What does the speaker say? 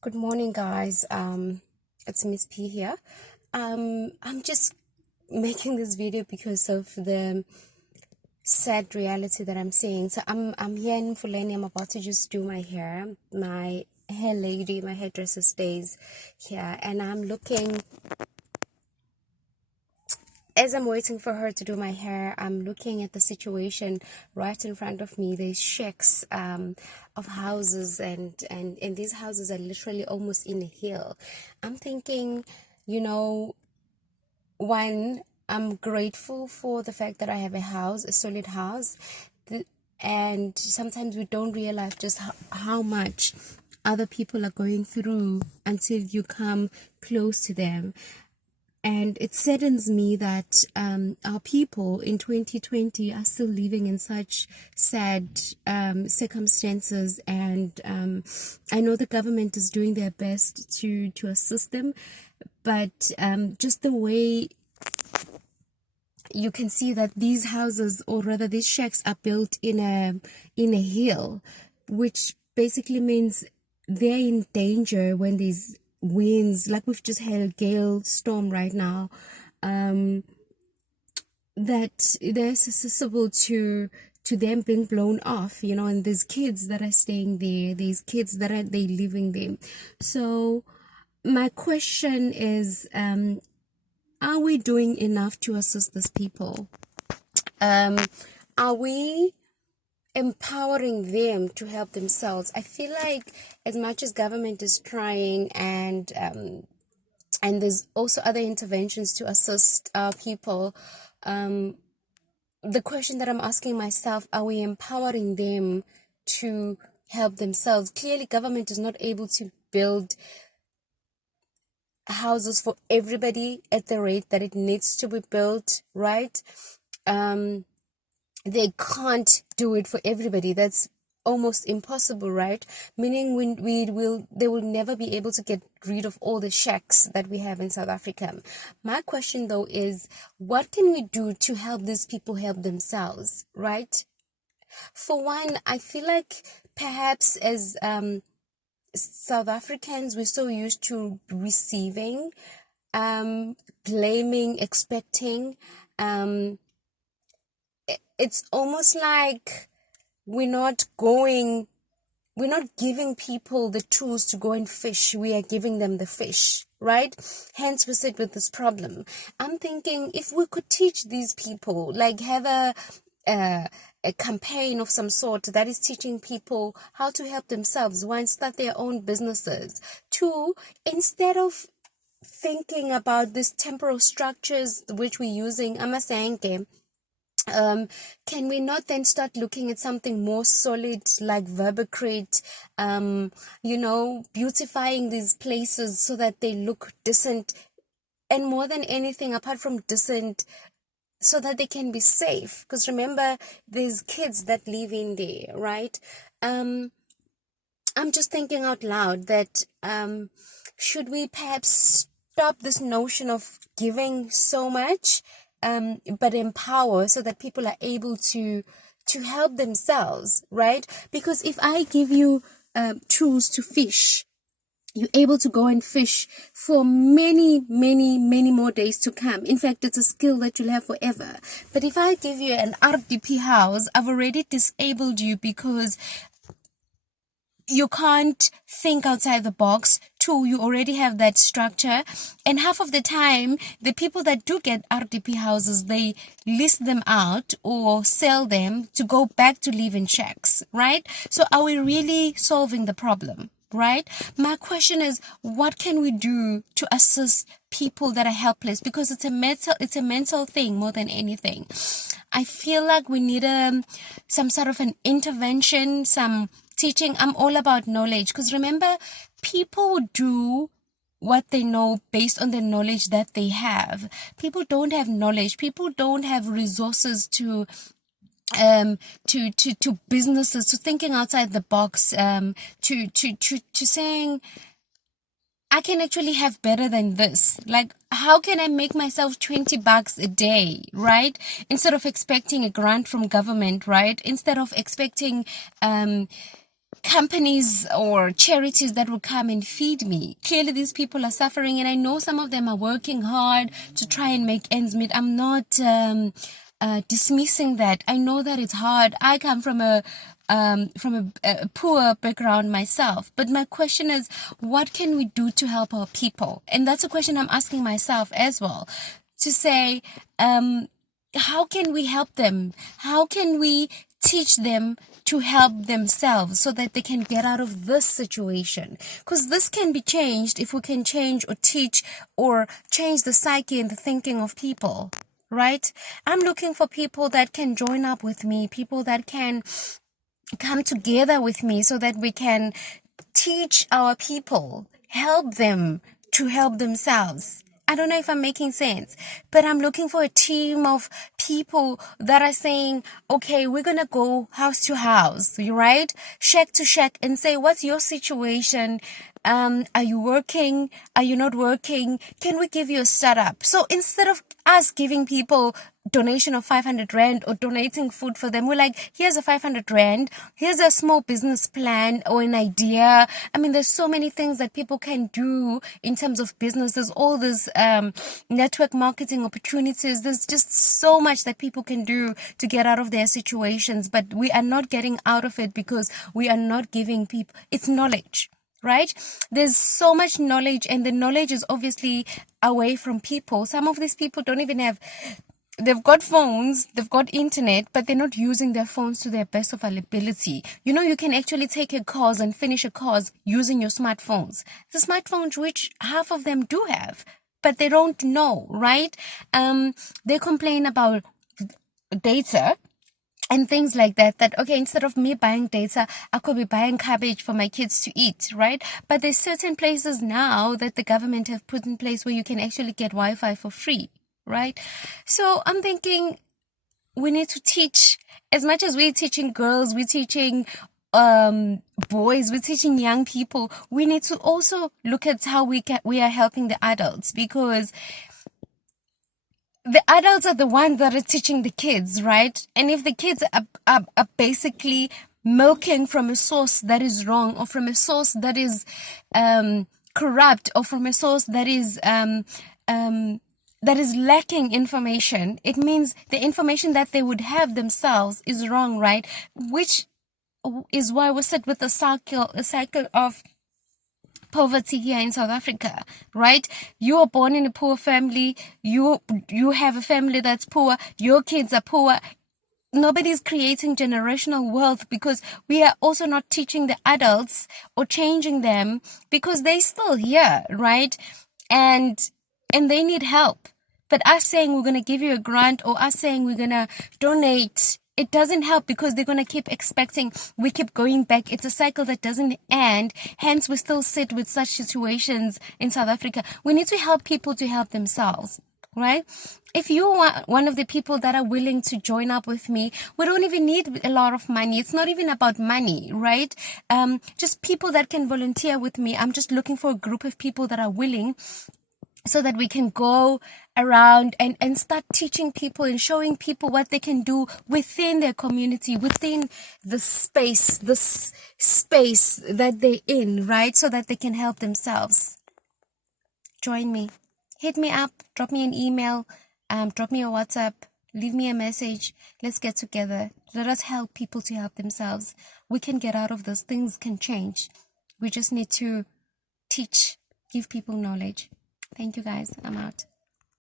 Good morning, guys. It's Miss P here. I'm just making this video because of the sad reality that I'm seeing. So I'm here in Fulani. I'm about to just do my hair. My hair lady, my hairdresser stays here, and I'm looking. As I'm waiting for her to do my hair, I'm looking at the situation right in front of me. There's shacks of houses, and these houses are literally almost in a hill. I'm thinking, you know, one, I'm grateful for the fact that I have a house, a solid house, and sometimes we don't realize just how much other people are going through until you come close to them. And it saddens me that our people in 2020 are still living in such sad circumstances. And I know the government is doing their best to assist them, but just the way you can see that these houses, or rather these shacks, are built in a hill, which basically means they're in danger when there's winds, like we've just had a gale storm right now, that they're susceptible to them being blown off, and there's kids that are staying there, there's kids that are they living there. So my question is, are we doing enough to assist these people? Are we empowering them to help themselves? I feel like as much as government is trying, and there's also other interventions to assist our people, the question that I'm asking myself, are we empowering them to help themselves? Clearly, government is not able to build houses for everybody at the rate that it needs to be built, right? They can't do it for everybody. That's almost impossible, right? Meaning they will never be able to get rid of all the shacks that we have in South Africa. My question though is, what can we do to help these people help themselves, right? For one, I feel like perhaps as South Africans, we're so used to receiving, blaming, expecting. It's almost like we're not giving people the tools to go and fish. We are giving them the fish, right? Hence we sit with this problem. I'm thinking if we could teach these people, like have a campaign of some sort that is teaching people how to help themselves. One, start their own businesses. Two, instead of thinking about these temporal structures which we're using, amasanke, can we not then start looking at something more solid like Verbicrate, beautifying these places so that they look decent, and more than anything, apart from decent, so that they can be safe? Because remember, there's kids that live in there, right? I'm just thinking out loud that should we perhaps stop this notion of giving so much, but empower so that people are able to help themselves, right? Because if I give you tools to fish, you're able to go and fish for many, many, many more days to come. In fact, it's a skill that you'll have forever. But if I give you an RDP house, I've already disabled you because you can't think outside the box. Two, you already have that structure. And half of the time, the people that do get RDP houses, they list them out or sell them to go back to live in shacks, right? So are we really solving the problem, right? My question is, what can we do to assist people that are helpless? Because it's a mental thing more than anything. I feel like we need some sort of an intervention, some teaching. I'm all about knowledge, because remember, people do what they know based on the knowledge that they have. People don't have knowledge. People don't have resources to businesses, to thinking outside the box, to saying, I can actually have better than this. Like, how can I make myself $20 a day, right? Instead of expecting a grant from government, right? Instead of expecting companies or charities that will come and feed me. Clearly, these people are suffering, and I know some of them are working hard to try and make ends meet. I'm not dismissing that. I know that it's hard. I come from a poor background myself, but my question is, what can we do to help our people? And that's a question I'm asking myself as well, to say, how can we help them? How can we teach them to help themselves so that they can get out of this situation? Because this can be changed if we can change or teach or change the psyche and the thinking of people, right? I'm looking for people that can join up with me, people that can come together with me so that we can teach our people, help them to help themselves. I don't know if I'm making sense, but I'm looking for a team of people that are saying, okay, we're going to go house to house, right? Shack to shack, and say, what's your situation? Are you working? Are you not working? Can we give you a startup? So instead of us giving people donation of 500 Rand or donating food for them, we're like, here's a 500 Rand, here's a small business plan or an idea. I mean, there's so many things that people can do in terms of business. There's all this network marketing opportunities. There's just so much that people can do to get out of their situations, but we are not getting out of it because we are not giving people, it's knowledge. Right? There's so much knowledge, and the knowledge is obviously away from people. Some of these people don't even have, they've got phones, they've got internet, but they're not using their phones to their best of ability. You know, you can actually take a course and finish a course using your smartphones. The smartphones, which half of them do have, but they don't know, right? They complain about data and things like that, okay, instead of me buying data, I could be buying cabbage for my kids to eat, right? But there's certain places now that the government have put in place where you can actually get Wi-Fi for free, right? So I'm thinking we need to teach, as much as we're teaching girls, we're teaching boys, we're teaching young people, we need to also look at how we are helping the adults, because the adults are the ones that are teaching the kids, right? And if the kids are basically milking from a source that is wrong, or from a source that is corrupt, or from a source that is lacking information, it means the information that they would have themselves is wrong, right? Which is why we sit with a cycle of poverty here in South Africa, right? You are born in a poor family, you have a family that's poor, your kids are poor. Nobody's creating generational wealth, because we are also not teaching the adults or changing them, because they're still here, right? And they need help. But us saying we're going to give you a grant, or us saying we're going to donate, it doesn't help, because they're going to keep expecting, we keep going back. It's a cycle that doesn't end. Hence, we still sit with such situations in South Africa. We need to help people to help themselves, right? If you are one of the people that are willing to join up with me, we don't even need a lot of money. It's not even about money, right? Just people that can volunteer with me. I'm just looking for a group of people that are willing, so that we can go around and start teaching people and showing people what they can do within their community, within the space that they're in, right? So that they can help themselves. Join me. Hit me up. Drop me an email. Drop me a WhatsApp. Leave me a message. Let's get together. Let us help people to help themselves. We can get out of this. Things can change. We just need to teach, give people knowledge. Thank you guys. I'm out.